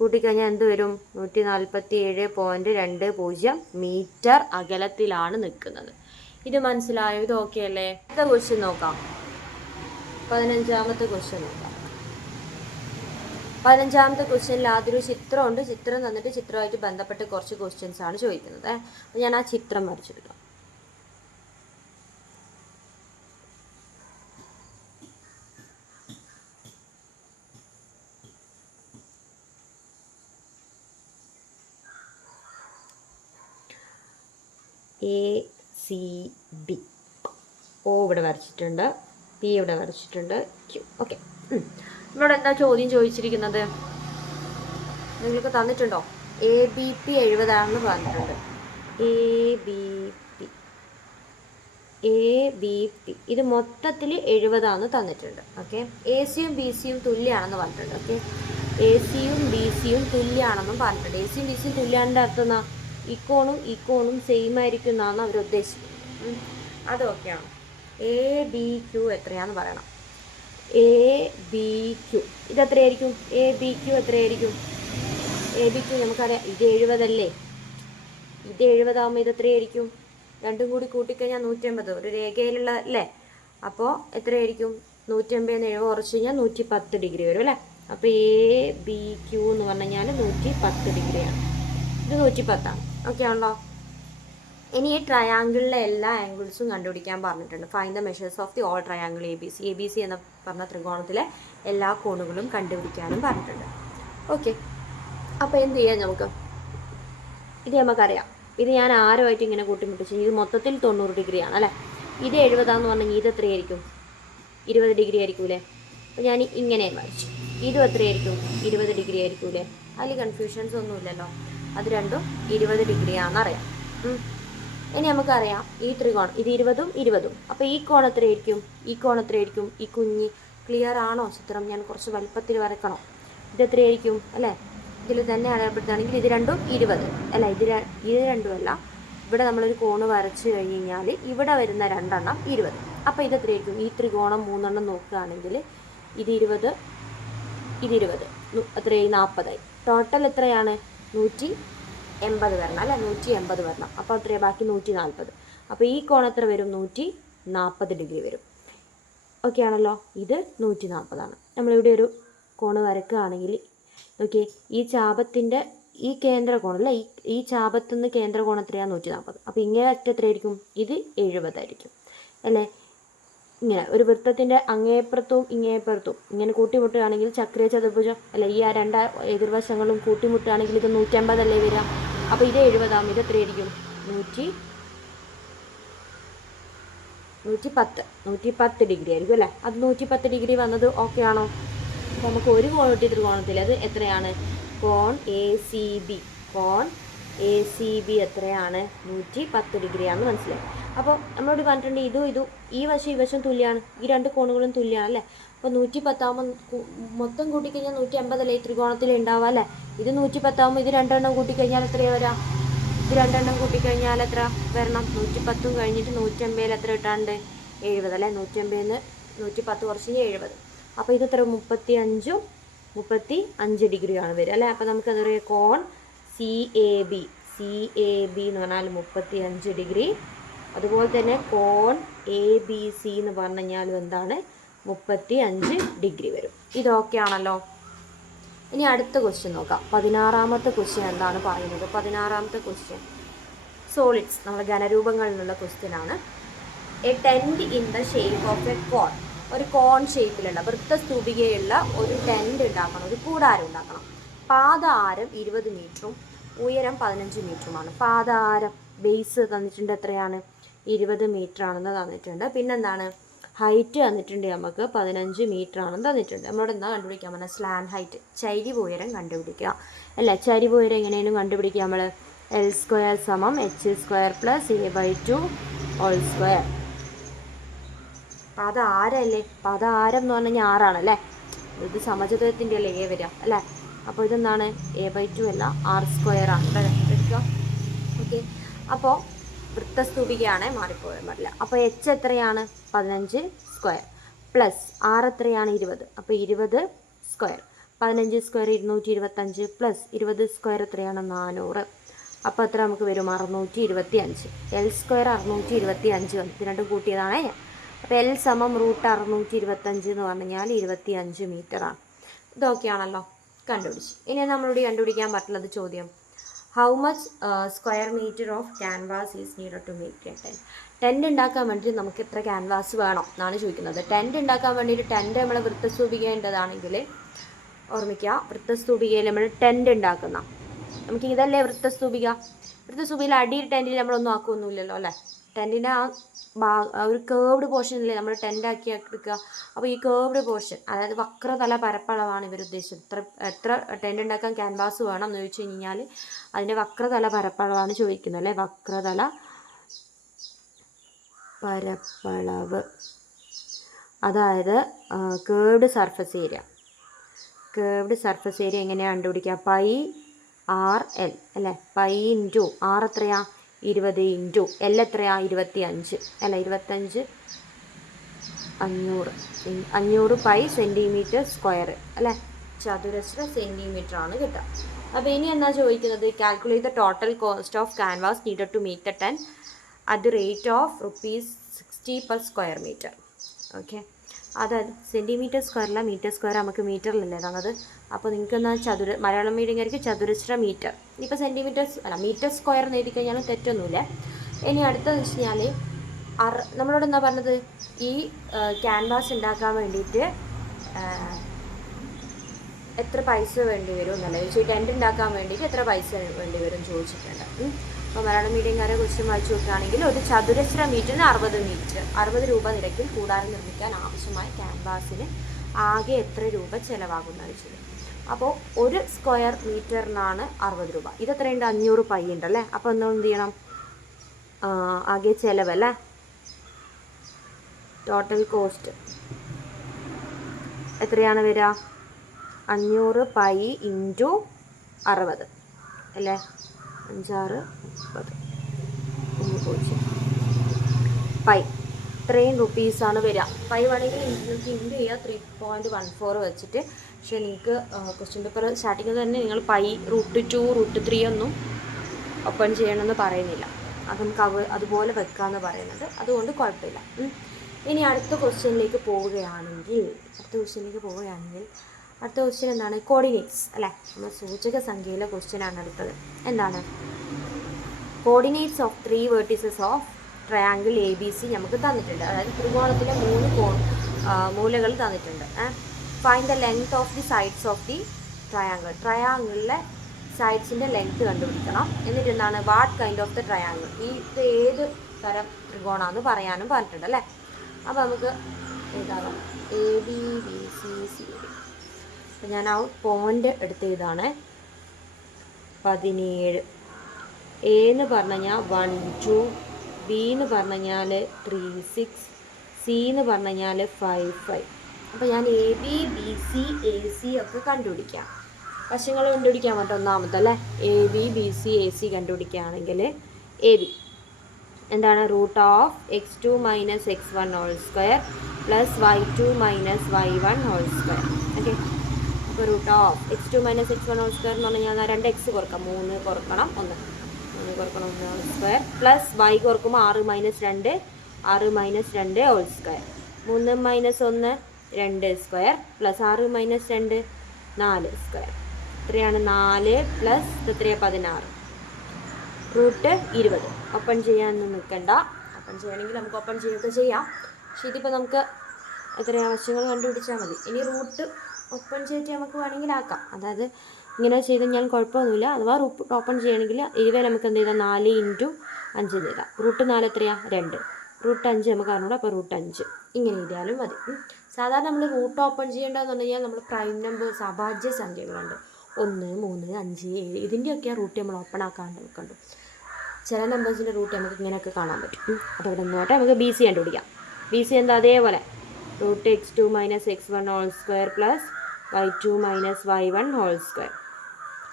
കൂട്ടിക്കഴിഞ്ഞാൽ എന്ത് വരും? 147.20 മീറ്റർ അകലത്തിലാണ് നിൽക്കുന്നത്. ഇത് മനസ്സിലായോ? ഇത് ഓക്കെ അല്ലേ? അടുത്ത ക്വസ്റ്റ്യൻ നോക്കാം. 15ാമത്തെ ക്വസ്റ്റ്യൻ നോക്കാം. 15ാമത്തെ ക്വസ്റ്റ്യനിൽ ആദ്യം ചിത്രമുണ്ട്. ചിത്രം തന്നിട്ട് ചിത്രമായിട്ട് ബന്ധപ്പെട്ട് കുറച്ച് ക്വസ്റ്റ്യൻസ് ആണ് ചോദിക്കുന്നത്. അപ്പോൾ ഞാൻ ആ ചിത്രം വരച്ചെടുക്കാം. ACB. O ഇവിടെ വരച്ചിട്ടുണ്ട്, P ഇവിടെ വരച്ചിട്ടുണ്ട്, Q. ഓക്കെ, ഇവിടെ എന്താ ചോദ്യം ചോദിച്ചിരിക്കുന്നത്? നിങ്ങൾക്ക് തന്നിട്ടുണ്ടോ? ABP 70 ആണെന്ന് പറഞ്ഞിട്ടുണ്ട്. ABP ഇത് മൊത്തത്തിൽ 70 ആണെന്ന് തന്നിട്ടുണ്ട്. ഓക്കെ, AC-യും BC-യും തുല്യമാണെന്ന് പറഞ്ഞിട്ടുണ്ട്. ഓക്കെ, AC-യും BC-യും തുല്യമാണെന്നും പറഞ്ഞിട്ടുണ്ട്. AC-യും BC-യും തുല്യാൻ്റെ അർത്ഥം എന്നാ? ഇക്കോണും സെയിം ആയിരിക്കും എന്നാണ് അവർ ഉദ്ദേശിക്കുന്നത്. അതൊക്കെയാണ്. ABQ എത്രയാണെന്ന് പറയണം. ABQ ഇതെത്രയായിരിക്കും? ABQ എത്രയായിരിക്കും? ABQ നമുക്കറിയാം, ഇത് 70 അല്ലേ? ഇത് 70 ആകുമ്പോൾ ഇത് എത്രയായിരിക്കും? രണ്ടും കൂടി കൂട്ടിക്കഴിഞ്ഞാൽ 180, ഒരു രേഖയിലുള്ള അല്ലേ? അപ്പോൾ എത്രയായിരിക്കും? 180 70 കുറച്ച് കഴിഞ്ഞാൽ 110 ഡിഗ്രി വരും അല്ലേ? അപ്പോൾ ABQ എന്ന് പറഞ്ഞു കഴിഞ്ഞാൽ 110 ഡിഗ്രിയാണ്. ഇത് 110ആണ്. ഓക്കെ ആണല്ലോ. ഇനി ഈ ട്രയാങ്കിളിലെ എല്ലാ ആംഗിൾസും കണ്ടുപിടിക്കാൻ പറഞ്ഞിട്ടുണ്ട്. Find the measures of the all triangle ABC എന്ന് പറഞ്ഞ ത്രികോണത്തിലെ എല്ലാ കോണുകളും കണ്ടുപിടിക്കാനും പറഞ്ഞിട്ടുണ്ട്. ഓക്കെ, അപ്പോൾ എന്ത് ചെയ്യാം നമുക്ക്? ഇത് നമുക്കറിയാം. ഇത് ഞാൻ ആരുമായിട്ട് ഇങ്ങനെ കൂട്ടിമുട്ടിച്ചു. ഇത് മൊത്തത്തിൽ 90 ഡിഗ്രിയാണ് അല്ലേ? ഇത് 70 ആണെന്ന് പറഞ്ഞെങ്കിൽ ഇത് എത്രയായിരിക്കും? 20 ഡിഗ്രി ആയിരിക്കൂലേ? അപ്പോൾ ഞാൻ ഇങ്ങനെ വരച്ചു. ഇതും എത്രയായിരിക്കും? 20 ഡിഗ്രി ആയിരിക്കൂലേ? അതിൽ കൺഫ്യൂഷൻസ് ഒന്നുമില്ലല്ലോ. അത് രണ്ടും 20 ഡിഗ്രിയാണെന്നറിയാം. ഇനി നമുക്കറിയാം ഈ ത്രികോണം ഇത് 20ഉം 20ഉം. അപ്പോൾ ഈ കോൺ എത്രയായിരിക്കും? ഈ കോൺ എത്രയായിരിക്കും? ഈ കുഞ്ഞ് ക്ലിയർ ആണോ ചിത്രം? ഞാൻ കുറച്ച് വലുപ്പത്തിൽ വരക്കണം. ഇത് എത്രയായിരിക്കും അല്ലേ? ഇതിൽ തന്നെ അടയാളപ്പെടുത്തുകയാണെങ്കിൽ ഇത് രണ്ടും 20 അല്ല, ഇത് രണ്ടുമല്ല. ഇവിടെ നമ്മളൊരു കോണ് വരച്ച് കഴിഞ്ഞ് കഴിഞ്ഞാൽ ഇവിടെ വരുന്ന രണ്ടെണ്ണം 20. അപ്പോൾ ഇതെത്രയായിരിക്കും? ഈ ത്രികോണം 3 എണ്ണം നോക്കുകയാണെങ്കിൽ ഇത് 20, ഇത് 20, എത്രയായി? 40ആയി. ടോട്ടൽ എത്രയാണ്? 180 വരണം അല്ലേ? 180 വരണം. അപ്പോൾ എത്രയാണ് ബാക്കി? 140. അപ്പോൾ ഈ കോൺ എത്ര വരും? 140 ഡിഗ്രി വരും. ഓക്കെ ആണല്ലോ. ഇത് 140ആണ്. നമ്മളിവിടെ ഒരു കോണ് വരക്കുകയാണെങ്കിൽ ഓക്കെ, ഈ ചാപത്തിൻ്റെ ഈ കേന്ദ്രകോണല്ല, ഈ ചാപത്തു നിന്ന് കേന്ദ്രകോണം എത്രയാണ്? 140. അപ്പോൾ ഇങ്ങനെ അറ്റം എത്രയായിരിക്കും? ഇത് 70 ആയിരിക്കും അല്ലേ? ഇങ്ങനെ ഒരു വൃത്തത്തിൻ്റെ അങ്ങേപ്പുറത്തും ഇങ്ങേപ്പുറത്തും ഇങ്ങനെ കൂട്ടിമുട്ടുകയാണെങ്കിൽ ചക്രീയ ചതുർഭുജം അല്ല, ഈ രണ്ട് എതിർവശങ്ങളും കൂട്ടിമുട്ടുകയാണെങ്കിൽ ഇത് 150 അല്ലേ വരിക? അപ്പോൾ ഇത് 70 ആകും. ഇത് എത്രയായിരിക്കും? 110 ഡിഗ്രി ആയിരിക്കും അല്ലേ? അത് 110 ഡിഗ്രി വന്നത് ഓക്കെ ആണോ? അപ്പോൾ നമുക്ക് ഒരു കോൺ കിട്ടിയ ത്രികോണത്തിൽ അത് എത്രയാണ്? കോൺ ACB എത്രയാണ്? 110 ഡിഗ്രിയാണെന്ന് മനസ്സിലായി. അപ്പോൾ നമ്മളോട് പറഞ്ഞിട്ടുണ്ട് ഇതും ഈ വശം തുല്യമാണ്, ഈ രണ്ട് കോണുകളും തുല്യമാണ് അല്ലേ? അപ്പോൾ 110 ആകുമ്പോൾ മൊത്തം കൂട്ടിക്കഴിഞ്ഞാൽ 180 അല്ലേ ഈ ത്രികോണത്തിൽ ഉണ്ടാവുക അല്ലേ? ഇത് 110 ആകുമ്പോൾ ഇത് രണ്ടെണ്ണം കൂട്ടിക്കഴിഞ്ഞാൽ എത്രയാണ് വരാം? ഇത് രണ്ടെണ്ണം കൂട്ടിക്കഴിഞ്ഞാൽ എത്ര വരണം? 110 കഴിഞ്ഞിട്ട് 180 എത്ര കിട്ടാണ്ട്? 70 അല്ലേ? 180 110 കുറച്ച് 70. അപ്പോൾ ഇത് എത്ര? 35 ഡിഗ്രിയാണ് വരിക അല്ലേ? അപ്പോൾ നമുക്കതറിയാം കോൺ CAB എന്ന് പറഞ്ഞാൽ 35 ഡിഗ്രി. അതുപോലെ തന്നെ കോൺ ABC എന്ന് പറഞ്ഞു കഴിഞ്ഞാലും എന്താണ്? 35 ഡിഗ്രി വരും. ഇതൊക്കെ ആണല്ലോ. ഇനി അടുത്ത ക്വസ്റ്റ്യൻ നോക്കാം. 16ാമത്തെ ക്വസ്റ്റ്യൻ എന്താണ് പറയുന്നത്? 16ാമത്തെ ക്വസ്റ്റ്യൻ സോളിഡ്സ്, നമ്മുടെ ഘനരൂപങ്ങളിൽ നിന്നുള്ള ക്വസ്റ്റ്യൻ ആണ്. A tent in the shape of a cone, ഒരു കോൺ ഷേപ്പിലുള്ള വൃത്തസ്തൂപികയുള്ള ഒരു ടെൻറ്റ് ഉണ്ടാക്കണം, ഒരു കൂടാരം ഉണ്ടാക്കണം. പാദ ആരം 20 മീറ്ററും ഉയരം 15 മീറ്ററുമാണ്. പാദ ആരം ബേസ് തന്നിട്ടുണ്ട് എത്രയാണ്? 20 മീറ്റർ ആണെന്ന് തന്നിട്ടുണ്ട്. പിന്നെന്താണ്? ഹൈറ്റ് തന്നിട്ടുണ്ട് നമുക്ക് 15 മീറ്റർ ആണെന്ന് തന്നിട്ടുണ്ട്. നമ്മളോട് എന്താ കണ്ടുപിടിക്കാൻ പറഞ്ഞാൽ സ്ലാൻ ഹൈറ്റ്, ചരിവ് ഉയരം കണ്ടുപിടിക്കുക അല്ലേ? ചരിവ് ഉയരം എങ്ങനെയും കണ്ടുപിടിക്കുക നമ്മൾ? L² = h² + a/2 whole square. പാദ ആരല്ലേ? പാദ ആരം എന്ന് പറഞ്ഞു കഴിഞ്ഞാൽ 6 ആണല്ലേ? ഇത് സമചതുരത്തിൻ്റെ അല്ലേ A വരിക അല്ലേ? അപ്പോൾ ഇതെന്താണ്? a/2 അല്ല, r² ആണ് എടുക്കുക. ഓക്കെ, അപ്പോൾ വൃത്തസ്തൂപികയാണ്, മാറിപ്പോയാൽ പാടില്ല. അപ്പോൾ h എത്രയാണ്? 15 സ്ക്വയർ പ്ലസ് r എത്രയാണ്? 20. അപ്പോൾ 20 സ്ക്വയർ, 15 സ്ക്വയർ 225 പ്ലസ് 20 സ്ക്വയർ എത്രയാണ്? 400. അപ്പോൾ എത്ര നമുക്ക് വരും? 625. L² 625 വന്നു. ഇത് രണ്ടും കൂട്ടിയതാണ്. അപ്പോൾ L = √625 എന്ന് പറഞ്ഞു കഴിഞ്ഞാൽ 25 മീറ്ററാണ്. ഇതൊക്കെയാണല്ലോ കണ്ടുപിടിച്ച്. ഇനി നമ്മളോട് കണ്ടുപിടിക്കാൻ പറ്റുന്നത് ചോദ്യം, how much square metre of canvas is needed to make a tent. Tent ഉണ്ടാക്കാൻ വേണ്ടിയിട്ട് നമുക്ക് എത്ര ക്യാൻവാസ് വേണം എന്നാണ് ചോദിക്കുന്നത്. ടെൻറ്റ് ഉണ്ടാക്കാൻ വേണ്ടിയിട്ട് ടെൻറ്റ് നമ്മൾ വൃത്തസ്തൂപികേണ്ടതാണെങ്കിൽ ഓർമ്മിക്കുക, വൃത്തസ്തൂപികയിൽ നമ്മൾ ടെൻറ്റ് ഉണ്ടാക്കുന്ന, നമുക്ക് ഇതല്ലേ വൃത്തസ്തൂപിക? ഇവിടുത്തെ സുബിയിൽ അടിയിൽ ടെൻറ്റിൽ നമ്മളൊന്നും ആക്കുമൊന്നുമില്ലല്ലോ അല്ലേ. ടെൻറ്റിൻ്റെ ആ ഒരു കേർവ്ഡ് പോർഷനില്ലേ നമ്മൾ ടെൻറ്റാക്കി എടുക്കുക. അപ്പോൾ ഈ കേർവ്ഡ് പോർഷൻ, അതായത് വക്രതല പരപ്പളവാണ് ഇവർ ഉദ്ദേശിച്ചത്. എത്ര ടെൻറ്റ് ഉണ്ടാക്കാൻ ക്യാൻവാസ് വേണം എന്ന് ചോദിച്ചു കഴിഞ്ഞാൽ അതിൻ്റെ വക്രതല പരപ്പളവാണ് ചോദിക്കുന്നത് അല്ലേ. വക്രതല പരപ്പളവ്, അതായത് curved surface area. Curved surface area എങ്ങനെയാണ് കണ്ടുപിടിക്കുക? പൈ ആർ എൽ അല്ലേ. പൈ ഇൻറ്റു ആർ എത്രയാ? 20 ഇൻറ്റു എൽ എത്രയാ? 25 അല്ല 25 500 പൈ സെൻറ്റിമീറ്റർ സ്ക്വയർ അല്ലേ. ചതുരശ്ര സെൻറ്റിമീറ്റർ ആണ് കിട്ടുക. അപ്പോൾ ഇനി എന്താ ചോദിക്കുന്നത്? Calculate the total cost of canvas needed to make the tent at the rate of ₹60 per square meter. Okay, അതായത് സെൻറ്റിമീറ്റർ സ്ക്വയറല്ല മീറ്റർ സ്ക്വയർ, നമുക്ക് മീറ്ററിലല്ലേ തന്നത്. അപ്പോൾ നിങ്ങൾക്ക് എന്നാൽ മലയാളം മീഡിയംകാർക്ക് ചതുരശ്ര മീറ്റർ. ഇപ്പോൾ സെൻറ്റിമീറ്റർ അല്ല മീറ്റർ സ്ക്വയർ എന്ന് എഴുതി കഴിഞ്ഞാലും തെറ്റൊന്നുമില്ല. ഇനി അടുത്തതെന്ന് വെച്ച് കഴിഞ്ഞാൽ നമ്മളോട് എന്താ പറഞ്ഞത്? ഈ ക്യാൻവാസ് ഉണ്ടാക്കാൻ വേണ്ടിയിട്ട് എത്ര പൈസ വേണ്ടി വരും എന്നല്ല ചോദിച്ചു. ടെൻറ്റ് ഉണ്ടാക്കാൻ വേണ്ടിയിട്ട് എത്ര പൈസ വേണ്ടി വരും ചോദിച്ചിട്ടുണ്ട്. അപ്പോൾ മലയാളം മീഡിയംകാരെ ക്വസ്റ്റ്യൻ വായിച്ചു നോക്കുകയാണെങ്കിൽ ഒരു ചതുരശ്ര മീറ്ററിന് 60 രൂപ നിരക്കിൽ കൂടാരം നിർമ്മിക്കാൻ ആവശ്യമായ ക്യാൻവാസിന് ആകെ എത്ര രൂപ ചിലവാകുന്നത് വെച്ചത്. അപ്പോൾ ഒരു സ്ക്വയർ മീറ്ററിനാണ് 60 രൂപ. ഇതെത്രയുണ്ട്? 500 പൈ ഉണ്ടല്ലേ. അപ്പോൾ എന്ത് ചെയ്യണം? ആകെ ചിലവല്ലേ, ടോട്ടൽ കോസ്റ്റ് എത്രയാണ് വരിക? 500 പൈ ഇൻറ്റു 60 അല്ലേ. 5 6 30 പൈ ഇത്രയും റുപ്പീസാണ് വരിക. പൈ വേണമെങ്കിൽ നിങ്ങൾക്ക് ഇൻറ്റു ചെയ്യുക 3.14 വെച്ചിട്ട്. പക്ഷേ നിങ്ങൾക്ക് ക്വസ്റ്റ്യൻ പേപ്പർ സ്റ്റാർട്ടിങ്ങിൽ തന്നെ നിങ്ങൾ പൈ √2 √3 ഒന്നും ഓപ്പൺ ചെയ്യണമെന്ന് പറയുന്നില്ല. അത് നമുക്ക് അതുപോലെ വെക്കാമെന്ന് പറയുന്നത്, അതുകൊണ്ട് കുഴപ്പമില്ല. ഇനി അടുത്ത ക്വസ്റ്റ്യനിലേക്ക് പോവുകയാണെങ്കിൽ അടുത്ത ക്വസ്റ്റ്യൻ എന്താണ്? കോർഡിനേറ്റ്സ് അല്ലേ. നമ്മൾ സൂചക സംഖ്യയിലെ ക്വസ്റ്റ്യനാണ് അടുത്തത്. എന്താണ്? Coordinates of 3 vertices of triangle ABC നമുക്ക് തന്നിട്ടുണ്ട്. അതായത് ത്രികോണത്തിലെ 3 മൂലകൾ തന്നിട്ടുണ്ട്. Find the length of the sides of the triangle. ട്രയാങ്കിളിലെ സൈഡ്സിൻ്റെ ലെങ്ത് കണ്ടുപിടിക്കണം. എന്നിട്ട് എന്താണ്? What kind of the triangle, ഇത് ഏത് തരം ത്രികോണമാണെന്ന് പറയാനും പറഞ്ഞിട്ടുണ്ട് അല്ലേ. അപ്പോൾ നമുക്ക് എഴുതാം ABBCCD. അപ്പോൾ ഞാൻ ആ പോയിൻ്റ് എടുത്ത് ഇതാണ് 17. A എന്ന് പറഞ്ഞു കഴിഞ്ഞാൽ 1 2, B എന്ന് പറഞ്ഞു കഴിഞ്ഞാൽ 3 6, C എന്ന് പറഞ്ഞു കഴിഞ്ഞാൽ 5 5. അപ്പോൾ ഞാൻ AB BC AC ഒക്കെ കണ്ടുപിടിക്കാം. വശങ്ങൾ കണ്ടുപിടിക്കാൻ പറ്റും. ഒന്നാമത്തെ അല്ലേ, AB BC AC കണ്ടുപിടിക്കുകയാണെങ്കിൽ AB എന്താണ്? √(x2 - x1) (² + y2 - y1) (²). Okay, അപ്പോൾ √(x2 - x1) (² എന്ന് പറഞ്ഞാൽ 2x കുറക്കാം, 3 കുറക്കണം 1, 3 കുറക്കണം 1 (² + y കുറക്കുമ്പോൾ 6 - 2 (² 3 - 1 2) + 6 - 2 4 (²). എത്രയാണ്? 4 + എത്രയാണ്? 16. √20. ഓപ്പൺ ചെയ്യാനൊന്നും നിൽക്കണ്ട. ഓപ്പൺ ചെയ്യണമെങ്കിൽ നമുക്ക് ഓപ്പൺ ചെയ്യുകയൊക്കെ ചെയ്യാം. പക്ഷേ ഇതിപ്പോൾ നമുക്ക് എത്രയാണ് വശങ്ങൾ കണ്ടുപിടിച്ചാൽ മതി. ഇനി റൂട്ട് ഓപ്പൺ ചെയ്തിട്ട് നമുക്ക് വേണമെങ്കിൽ ആക്കാം. അതായത് ഇങ്ങനെ ചെയ്ത് കഴിഞ്ഞാൽ കുഴപ്പമൊന്നുമില്ല. അഥവാ റൂട്ട് ഓപ്പൺ ചെയ്യണമെങ്കിൽ ഇവയെ നമുക്ക് എന്ത് ചെയ്താൽ 4 × 5 ചെയ്താൽ √4 എത്രയാണ്? 2. √5 നമുക്ക് അറിഞ്ഞൂടെ, അപ്പോൾ √5 ഇങ്ങനെ എഴുതിയാലും മതി. സാധാരണ നമ്മൾ റൂട്ട് ഓപ്പൺ ചെയ്യേണ്ടതെന്ന് പറഞ്ഞു കഴിഞ്ഞാൽ നമ്മൾ പ്രൈം നമ്പേഴ്സ് അഭാജ്യ സംഖ്യകളുണ്ട് 1 3 5 7 ഇതിൻ്റെയൊക്കെ റൂട്ട് നമ്മൾ ഓപ്പൺ ആക്കാണ്ട് വെക്കണ്ടു. ചില നമ്പേഴ്സിൻ്റെ റൂട്ട് നമുക്ക് ഇങ്ങനെയൊക്കെ കാണാൻ പറ്റും. അപ്പോൾ ഇവിടെ നിന്നോട്ടെ നമുക്ക് BC കണ്ടുപിടിക്കാം. BC എന്താ? അതേപോലെ √(x2 - x1) (² + y2 - y1) (²).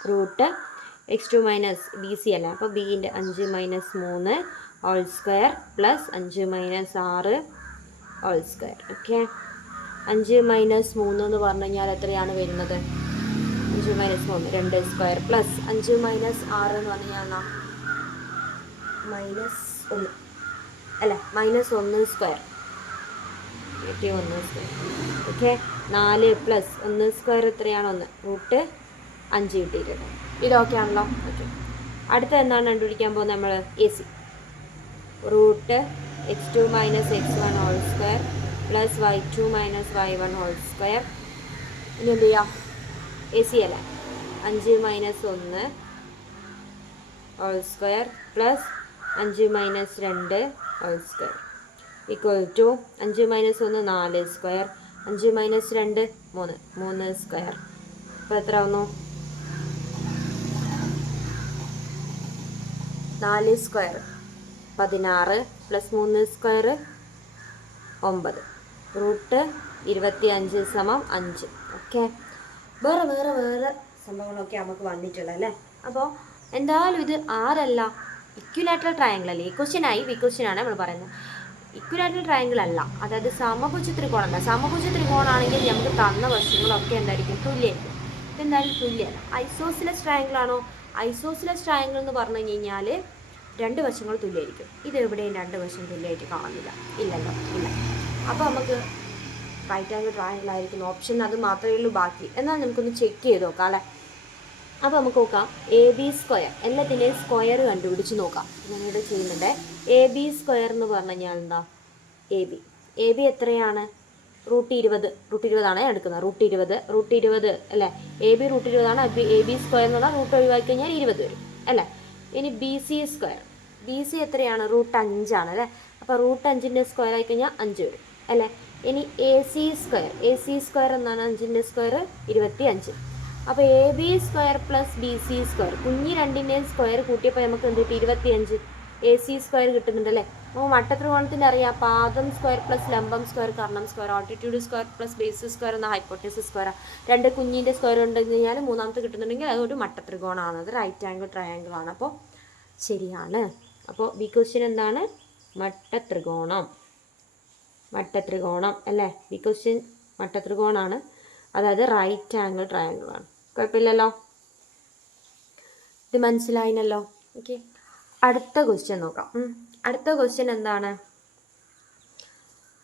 √(x2 - BC അല്ല, അപ്പോൾ Bൻ്റെ 5 - 3 (² + 5 - 6 (²). ഓക്കെ, 5 - 3 എന്ന് പറഞ്ഞു കഴിഞ്ഞാൽ എത്രയാണ് വരുന്നത്? 5 - 3 2² + 5 - 6 എന്ന് പറഞ്ഞു കഴിഞ്ഞാൽ -1 അല്ല -1² -1². ഓക്കെ, 4 + 1² എത്രയാണ്? 1 √5 കിട്ടിയിട്ടുണ്ട്. ഇതൊക്കെ ആണല്ലോ. ഓക്കെ, അടുത്ത എന്താണ് കണ്ടുപിടിക്കാൻ പോകുന്നത്? നമ്മൾ AC √(x2 - x1) (² + y2 - y1) (²). ഇനി എന്ത് ചെയ്യാം? AC അല്ല, 5 - 1 whole square plus 5 minus 2 whole square equal to 5 minus 1 4 square 5 minus 2 3 square. അപ്പോൾ എത്ര ആവുന്നു? 4 സ്ക്വയർ 16 പ്ലസ് 3 സ്ക്വയർ 9 റൂട്ട് 25 സമം 5. ഓക്കെ, വേറെ സംഭവങ്ങളൊക്കെ നമുക്ക് വന്നിട്ടുള്ളത് അല്ലേ. അപ്പോൾ എന്തായാലും ഇത് ആരല്ല, ഇക്വിലാറ്ററൽ ട്രയാങ്കിൾ അല്ലേ. ഈ ക്വസ്റ്റ്യനായി ഈ ക്വസ്റ്റ്യനാണ് നമ്മൾ പറയുന്നത്. ഇക്വിലാറ്ററൽ ട്രയാങ്കിൾ അല്ല, അതായത് സമഭുജ ത്രികോണമല്ല. സമഭുജ ത്രികോണമാണെങ്കിൽ നമുക്ക് തന്ന വശങ്ങളൊക്കെ എന്തായിരിക്കും? തുല്യമായിരിക്കും. ഇതെന്തായാലും തുല്യമല്ല. ഐസോസിലസ് ട്രയാങ്കിൾ ആണോ? ഐസോസിലസ് ട്രയാങ്കിൾ എന്ന് പറഞ്ഞു കഴിഞ്ഞാൽ രണ്ട് വശങ്ങൾ തുല്യമായിരിക്കും. ഇത് എവിടെയും രണ്ട് വശം തുല്യമായിട്ട് കാണുന്നില്ല, ഇല്ലല്ലോ, ഇല്ല. അപ്പോൾ നമുക്ക് റൈറ്റ് ആംഗിൾ ട്രയാങ്കിൾ ആയിരിക്കുന്ന ഓപ്ഷൻ അത് മാത്രമേ ഉള്ളൂ ബാക്കി. എന്നാൽ നമുക്കൊന്ന് ചെക്ക് ചെയ്ത് നോക്കാം അല്ലേ. അപ്പോൾ നമുക്ക് നോക്കാം എ ബി സ്ക്വയർ, എല്ലാത്തിൻ്റെയും സ്ക്വയർ കണ്ടുപിടിച്ച് നോക്കാം. ഞാനിവിടെ ചെയ്യുന്നുണ്ട്. എ ബി സ്ക്വയർ എന്ന് പറഞ്ഞു കഴിഞ്ഞാൽ എന്താ? എ ബി എത്രയാണ്? റൂട്ട് 20 എടുക്കുന്നത്. റൂട്ട് 20 അല്ലേ. A b root 20 a b square എന്ന് പറഞ്ഞാൽ റൂട്ട് ഒഴിവാക്കി കഴിഞ്ഞാൽ 20 വരും അല്ലേ. ഇനി b c square, b c എത്രയാണ്? റൂട്ട് 5 അല്ലേ. അപ്പോൾ റൂട്ട് 5ൻ്റെ സ്ക്വയർ ആയി കഴിഞ്ഞാൽ 5 വരും അല്ലേ. ഇനി എ സി സ്ക്വയർ എന്നാണ് 5ൻ്റെ സ്ക്വയർ 25. അപ്പോൾ A b square plus B c square, കുഞ്ഞി രണ്ടിൻ്റെയും സ്ക്വയർ കൂട്ടിയപ്പോൾ നമുക്ക് എന്ത് കിട്ടി? 25 എ സി സ്ക്വയർ കിട്ടുന്നുണ്ടല്ലേ. അപ്പോൾ മട്ടത്രികോണത്തിൻ്റെ അറിയാം, പാദം സ്ക്വയർ പ്ലസ് ലംബം സ്ക്വയർ കർണം square altitude square plus base square എന്ന ഹൈപ്പോട്ടനസ് സ്ക്വയർ. രണ്ട് കുഞ്ഞിൻ്റെ സ്ക്വയർ ഉണ്ടെന്ന് കഴിഞ്ഞാൽ മൂന്നാമത്തെ കിട്ടുന്നുണ്ടെങ്കിൽ അതൊരു മട്ടത്രികോണമാണ്, അത് റൈറ്റ് ആംഗിൾ ട്രയാങ്കിൾ ആണ്. അപ്പോൾ ശരിയാണ്. അപ്പോൾ ബി ക്വസ്റ്റ്യൻ എന്താണ്? മട്ടത്രികോണം അല്ലേ. ബി ക്വസ്റ്റ്യൻ മട്ടത്രികോണാണ്, അതായത് റൈറ്റ് ആംഗിൾ ട്രയാങ്കിൾ ആണ്. കുഴപ്പമില്ലല്ലോ, ഇത് മനസ്സിലായിനല്ലോ. ഓക്കെ, അടുത്ത ക്വസ്റ്റ്യൻ നോക്കാം. അടുത്ത ക്വസ്റ്റ്യൻ എന്താണ്?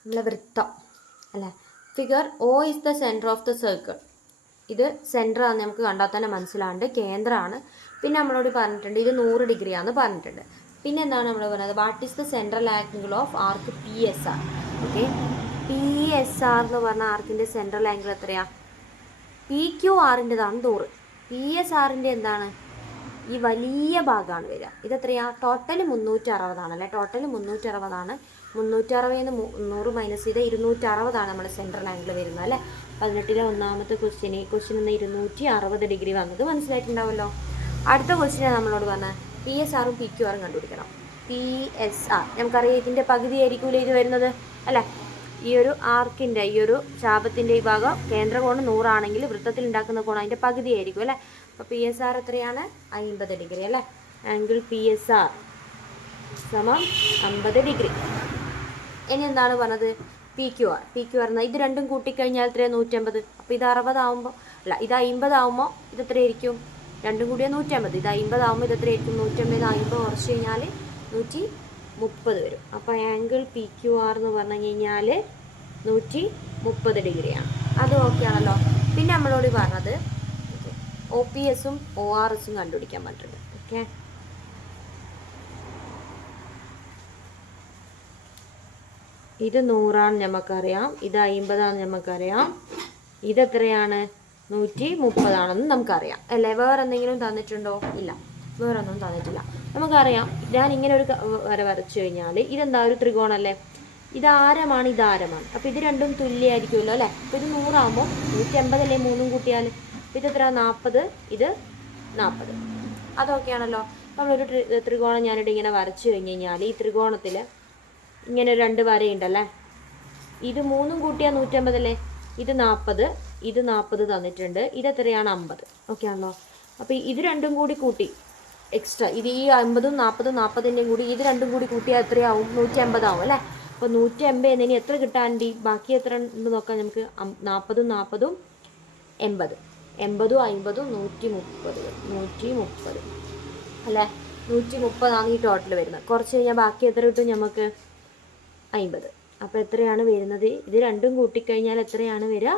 നമ്മളെ വൃത്തം അല്ലേ. Figure O is the centre of the circle. ഇത് സെൻറ്റർ ആണെന്ന് നമുക്ക് കണ്ടാൽ തന്നെ മനസ്സിലാണ്ട് കേന്ദ്രമാണ്. പിന്നെ നമ്മളോട് പറഞ്ഞിട്ടുണ്ട് ഇത് 100 ഡിഗ്രി ആണെന്ന് പറഞ്ഞിട്ടുണ്ട്. പിന്നെ എന്താണ് നമ്മൾ പറയുന്നത്? What is the central angle of arc P S R. Okay, P S R എന്ന് പറഞ്ഞ ആർക്കിൻ്റെ സെൻട്രൽ ആംഗിൾ എത്രയാണ്? പി ക്യു ആറിൻ്റെതാണ് 100. പി എസ് ആറിൻ്റെ എന്താണ്? ഈ വലിയ ഭാഗമാണ് വരിക. ഇതെത്രയാണ്? ടോട്ടൽ 360 അല്ലേ. ടോട്ടൽ 360. 360 100 മൈനസ് ചെയ്ത് 260 നമ്മുടെ സെൻട്രൽ ആംഗിൾ വരുന്നത് അല്ലേ. 18ലെ ഒന്നാമത്തെ ക്വസ്റ്റ്യൻ, ഈ ക്വസ്റ്റ്യൻ എന്ന് 260 ഡിഗ്രി വന്നത് മനസ്സിലായിട്ടുണ്ടാവുമല്ലോ. അടുത്ത ക്വസ്റ്റ്യൻ നമ്മളോട് പറഞ്ഞാൽ പി എസ് ആറും പി ക്യു ആറും കണ്ടുപിടിക്കണം. പി എസ് ആർ നമുക്കറിയാം ഇതിൻ്റെ പകുതി ആയിരിക്കൂലേ ഇത് വരുന്നത് അല്ലേ. ഈ ഒരു ആർക്കിൻ്റെ ഈ ഒരു ശാപത്തിൻ്റെ ഈ ഭാഗം കേന്ദ്രകോണം 100 ആണെങ്കിൽ വൃത്തത്തിൽ ഉണ്ടാക്കുന്ന കോണം അതിൻ്റെ പകുതി ആയിരിക്കും അല്ലേ. അപ്പോൾ പി എസ് ആർ എത്രയാണ്? 50 ഡിഗ്രി അല്ലേ. ആംഗിൾ പി എസ് ആർ സമം 50 ഡിഗ്രി. ഇനി എന്താണ് പറഞ്ഞത്? പി ക്യു ആർ എന്നാൽ ഇത് രണ്ടും കൂട്ടിക്കഴിഞ്ഞാൽ എത്രയാണ്? 150. അപ്പോൾ ഇത് 60 ആകുമ്പോൾ അല്ല, ഇത് 50 ആകുമ്പോൾ ഇത് എത്രയായിരിക്കും? രണ്ടും കൂടിയ 150. ഇത് 50 ആകുമ്പോൾ ഇത് എത്രയായിരിക്കും? 150 50 കുറച്ച് കഴിഞ്ഞാൽ 130 വരും. അപ്പോൾ ആംഗിൾ പി ക്യു ആർ എന്ന് പറഞ്ഞു കഴിഞ്ഞാൽ 130 ഡിഗ്രിയാണ്. അത് ഓക്കെ ആണല്ലോ. പിന്നെ നമ്മളോട് പറഞ്ഞത് ഒ പി എസും ഒ ആർ എസും കണ്ടുപിടിക്കാൻ പറ്റുന്നുണ്ട്. ഓക്കെ, ഇത് 100 നമുക്കറിയാം, ഇത് 50 നമുക്കറിയാം, ഇതെത്രയാണ്? 130 നമുക്കറിയാം അല്ലേ. വേറെ എന്തെങ്കിലും തന്നിട്ടുണ്ടോ? ഇല്ല, വേറെ ഒന്നും തന്നിട്ടില്ല. നമുക്കറിയാം ഞാൻ ഇങ്ങനെ ഒരു വര വരച്ചു കഴിഞ്ഞാൽ ഇതെന്താ? ഒരു ത്രികോണല്ലേ. ഇതാരമാണ്, ഇതാരമാണ്. അപ്പോൾ ഇത് രണ്ടും തുല്യമായിരിക്കുമല്ലോ അല്ലേ. അപ്പോൾ ഇത് 100 ആകുമ്പോൾ 150 അല്ലേ 3 കൂട്ടിയാൽ. ഇത് എത്ര? 40, ഇത് 40. അതൊക്കെയാണല്ലോ. നമ്മളൊരു ത്രികോണം ഞാനിവിടെ ഇങ്ങനെ വരച്ചു കഴിഞ്ഞ് കഴിഞ്ഞാൽ ഈ ത്രികോണത്തിൽ ഇങ്ങനെ 2 വരയുണ്ടല്ലേ. ഇത് 3 കൂട്ടിയാൽ 150 അല്ലേ. ഇത് 40, ഇത് 40 തന്നിട്ടുണ്ട്. ഇതെത്രയാണ്? 50. ഓക്കെ ആണല്ലോ. അപ്പോൾ ഇത് രണ്ടും കൂടി കൂട്ടി എക്സ്ട്രാ ഇത് ഈ 50ഉം 40ഉം 40ൻ്റെയും കൂടി ഇത് രണ്ടും കൂടി കൂട്ടിയാൽ എത്രയാവും? 150 ആവും അല്ലേ. അപ്പോൾ 150 എന്നതിന് എത്ര കിട്ടാണ്ട് ബാക്കി എത്ര ഉണ്ട് നോക്കാം നമുക്ക്. 40ഉം 40ഉം 80, 80ഉം 50ഉം 130 അല്ലേ. 130 ഈ ടോട്ടൽ വരുന്നത്. കുറച്ച് കഴിഞ്ഞാൽ ബാക്കി എത്ര കിട്ടും നമുക്ക്? 50. അപ്പോൾ എത്രയാണ് വരുന്നത്? ഇത് രണ്ടും കൂട്ടിക്കഴിഞ്ഞാൽ എത്രയാണ് വരിക?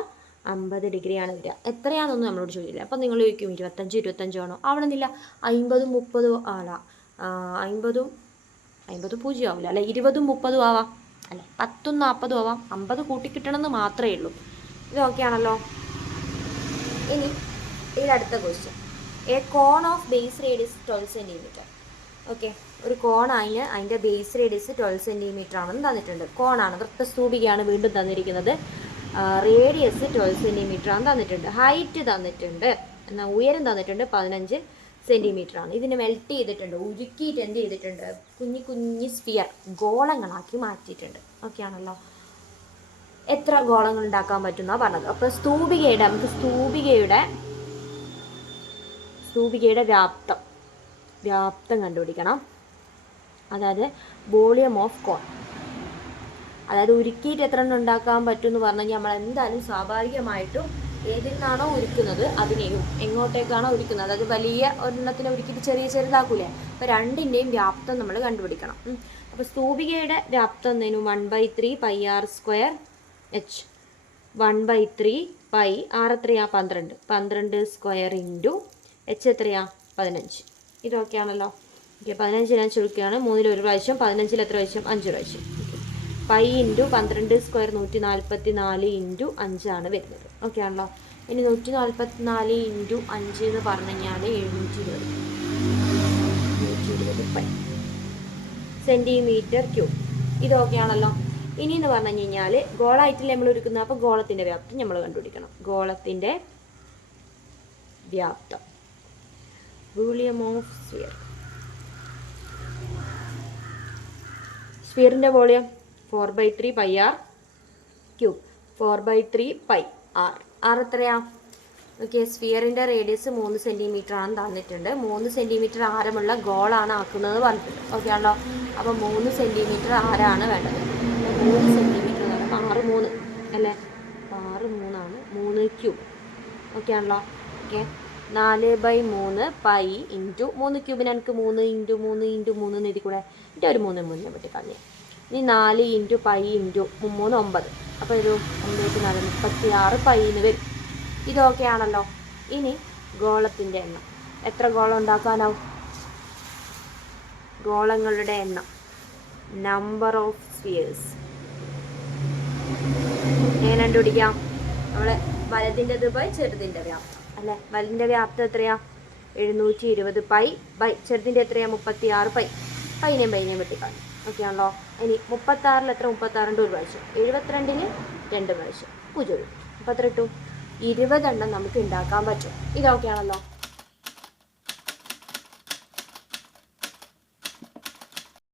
50 ഡിഗ്രിയാണ് വരിക. എത്രയാണെന്നൊന്നും നമ്മളോട് ചോദിച്ചില്ല. അപ്പോൾ നിങ്ങൾ ചോദിക്കും 25 ആണോ? ആവണമെന്നില്ല. 50ഉം 30ഉം അല്ല, 50ഉം 0 ആവില്ല അല്ലേ. 20ഉം 30ഉം ആവാം അല്ലേ. 10ഉം 40ഉം ആവാം. 50 കൂട്ടിക്കിട്ടണമെന്ന് മാത്രമേ ഉള്ളൂ. ഇത് ഓക്കെ ആണല്ലോ. ഇനി ഇതിലടുത്ത question, a cone of base radius 12 centimetre. Okay, ഒരു കോണായി അതിൻ്റെ ബേസ് റേഡിയസ് 12 സെൻറ്റിമീറ്റർ ആണെന്ന് തന്നിട്ടുണ്ട്. കോണാണ്, വൃത്തസ്തൂപികയാണ് വീണ്ടും തന്നിരിക്കുന്നത്. റേഡിയസ് 12 സെൻറ്റിമീറ്റർ ആണ് തന്നിട്ടുണ്ട്. ഹൈറ്റ് തന്നിട്ടുണ്ട്, എന്നാൽ ഉയരം തന്നിട്ടുണ്ട് 15 സെൻറ്റിമീറ്റർ ആണ്. ഇതിനെ മെൽറ്റ് ചെയ്തിട്ടുണ്ട്, ഉരുക്കിയിട്ട് എന്ത് ചെയ്തിട്ടുണ്ട്, കുഞ്ഞു കുഞ്ഞു സ്ഫിയർ ഗോളങ്ങളാക്കി മാറ്റിയിട്ടുണ്ട്. ഓക്കെ ആണല്ലോ. എത്ര ഗോളങ്ങൾ ഉണ്ടാക്കാൻ പറ്റുമെന്നാണ് പറഞ്ഞത്. അപ്പോൾ നമുക്ക് സ്തൂപികയുടെ വ്യാപ്തം കണ്ടുപിടിക്കണം. അതായത് വോളിയം ഓഫ് കോൺ, അതായത് ഉരുക്കിയിട്ട് എത്ര എണ്ണം ഉണ്ടാക്കാൻ പറ്റും എന്ന് പറഞ്ഞു കഴിഞ്ഞാൽ നമ്മൾ എന്തായാലും സ്വാഭാവികമായിട്ടും ഏതിൽ നിന്നാണോ ഉരുക്കുന്നത് അതിനെയും എങ്ങോട്ടേക്കാണോ ഉരുക്കുന്നത്, അതായത് വലിയ ഒരെണ്ണത്തിനെ ഉരുക്കിയിട്ട് ചെറുതാക്കൂലേ, അപ്പോൾ രണ്ടിൻ്റെയും വ്യാപ്തം നമ്മൾ കണ്ടുപിടിക്കണം. അപ്പോൾ സ്തൂപികയുടെ വ്യാപ്തം എന്തേനു 1/3 πr² h 1/3 π r എത്രയാ 12 സ്ക്വയർ ഇൻറ്റു h എത്രയാ 15. ഇതൊക്കെയാണല്ലോ. ഓക്കെ, 15 ഞാൻ ചുരുക്കുകയാണ്, 3 ഒരു പ്രാവശ്യം, 15 എത്ര പ്രാവശ്യം, 5 പ്രാവശ്യം. പൈ ഇൻറ്റു 12 സ്ക്വയർ 144 ഇൻറ്റു 5 ആണ് വരുന്നത്. ഓക്കെ ആണല്ലോ. ഇനി 144 ഇൻറ്റു 5 എന്ന് പറഞ്ഞു കഴിഞ്ഞാൽ 720 പൈ സെൻറ്റിമീറ്റർ ക്യൂബ്. ഇതൊക്കെയാണല്ലോ. ഇനി എന്ന് പറഞ്ഞു കഴിഞ്ഞാൽ ഗോളായിട്ടില്ല നമ്മൾ ഒരുക്കുന്നത്, അപ്പോൾ ഗോളത്തിൻ്റെ വ്യാപ്തം നമ്മൾ കണ്ടുപിടിക്കണം. ഗോളത്തിൻ്റെ വ്യാപ്തം, വോളിയം ഓഫ് സ്ഫിയർ. സ്ഫിയറിൻ്റെ volume 4/3 πr cube, 4/3 π r. r എത്രയാ? ഓക്കെ, സ്ഫിയറിൻ്റെ റേഡിയസ് 3 സെൻറ്റിമീറ്റർ ആണ് തന്നിട്ടുണ്ട്. 3 സെൻറ്റിമീറ്റർ ആരമുള്ള ഗോളാണ് ആക്കുന്നത് പറഞ്ഞിട്ടുണ്ട്. ഓക്കെ ആണല്ലോ. അപ്പോൾ 3 സെൻറ്റിമീറ്റർ ആരാണ് വേണ്ടത്? 3 സെൻറ്റിമീറ്റർ എന്ന് പറയുമ്പോൾ 6 3 അല്ലേ, 6 3 ആണ്, 3 ക്യൂബ്. ഓക്കെ ആണല്ലോ. ഓക്കെ, 4/3 പൈ ഇൻറ്റു 3 ക്യൂബിന് എനിക്ക് 3 ഇൻറ്റു 3 ഇൻറ്റു 3 എന്ന് എഴുതി കൂടെ, എന്നിട്ട് ഒരു 3 മുന്നേ പറ്റി കളഞ്ഞ്. ഇനി 4 ഇൻറ്റു പൈ ഇൻറ്റു 3 9, അപ്പോൾ ഒരു 9 36 പൈന്ന് വരും. ഇതൊക്കെയാണല്ലോ. ഇനി ഗോളത്തിൻ്റെ എണ്ണം, എത്ര ഗോളം ഉണ്ടാക്കാനാവും? ഗോളങ്ങളുടെ എണ്ണം, നമ്പർ ഓഫ് സ്ഫിയേഴ്സ്. എങ്ങനെ കണ്ടുപിടിക്കാം? നമ്മൾ വലുതിൻ്റെത് ബൈ ചെറുതിൻ്റെ വ്യാപ്തം അല്ലേ. വലുതിൻ്റെ വ്യാപ്തം എത്രയാ? 720 പൈ ബൈ ചെറുതിൻ്റെ എത്രയാ? 36 പൈ. പൈനേം വെട്ടിക്കാണും. ഓക്കെ ആണല്ലോ. ഇനി 36 എത്ര? 36 ഒരു പ്രാവശ്യം, 72 2 പ്രാവശ്യം, 0. അപ്പോൾ എത്ര കിട്ടും? 20 എണ്ണം നമുക്ക് ഉണ്ടാക്കാൻ പറ്റും. ഇതൊക്കെയാണല്ലോ.